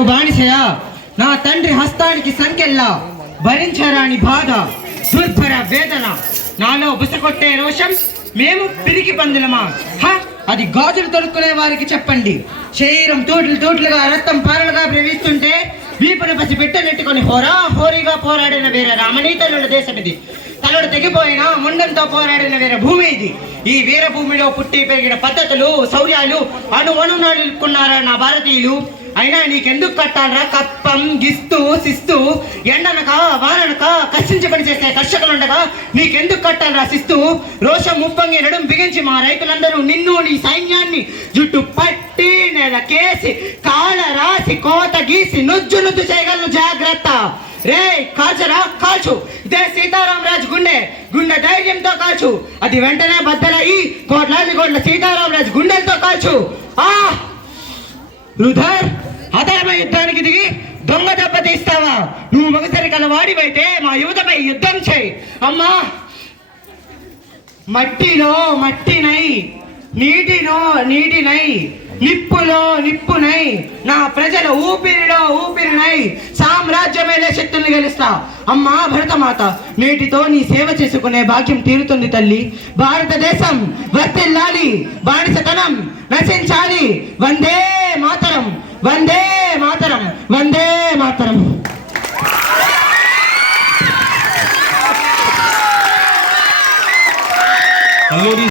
బానిసలకు బానిసయా, నా తండ్రి హస్తానికి సంకెళ్ళ, భరించరాని బాధ, దుర్భర వేదన, నాలో బుసకొట్టే రోషం, మేము పిరికి పందులమా? అది గాజులు తొడుక్కునే వారికి చెప్పండి. శరీరం తూట్లుగా రక్తం పారలుగా ప్రవహిస్తుంటే వీపును పసి పెట్టనెట్టుకొని హోరీగా పోరాడిన వీర రామనీతనుల దేశం ఇది. తలడు తెగిపోయిన ముండంతో పోరాడిన వీర భూమి ఇది. ఈ వీరభూమిలో పుట్టి పెరిగిన పద్ధతులు, శౌర్యాలు అణుకున్నారా నా భారతీయులు. అయినా నీకెందుకు కట్టాలరా కప్పం, గిస్తూ శిస్తూ, ఎండనక వాననక కష్టించి పని చేసే కర్షకులుండగా నీకెందుకు కట్టాలరా శిస్తూ? రోషం ముప్పంగి నడుం బిగించి మా రైతులందరూ నిన్ను నీ సైన్యాన్ని జుట్టు పట్టి నేల కేసి కాళ్ళ రాసి కోత గీసి నుజ్జు చేయగలను, జాగ్రత్త. రే కాల్చరా కాల్చు, ఇదే సీతారామరాజు గుండె ధైర్యంతో కాల్చు. అది వెంటనే బద్దలయ్యి కోట్లాది కోట్ల సీతారామరాజు గుండెలతో కాల్చు. రుధర్, అధర్మ యుద్ధానికి దిగి దొంగ దెబ్బ తీస్తావా? నువ్వు మగసరి కల వాడివైతే మా యువతపై యుద్ధం చేయి. అమ్మా, మట్టిలో మట్టినై, నీటిలో నీటినై, నిప్పులో నిప్పునై, నా ప్రజల ఊపిరిలో ఊపిరినై సామ్రాజ్యమైన శక్తుల్ని గెలుస్తా. అమ్మా భరతమాత, నేటితో నీ సేవ చేసుకునే భాగ్యం తీరుతుంది తల్లి. భారతదేశం వర్ధిల్లాలి, బానిసతనం నశించాలి. వందే మాతరం, వందే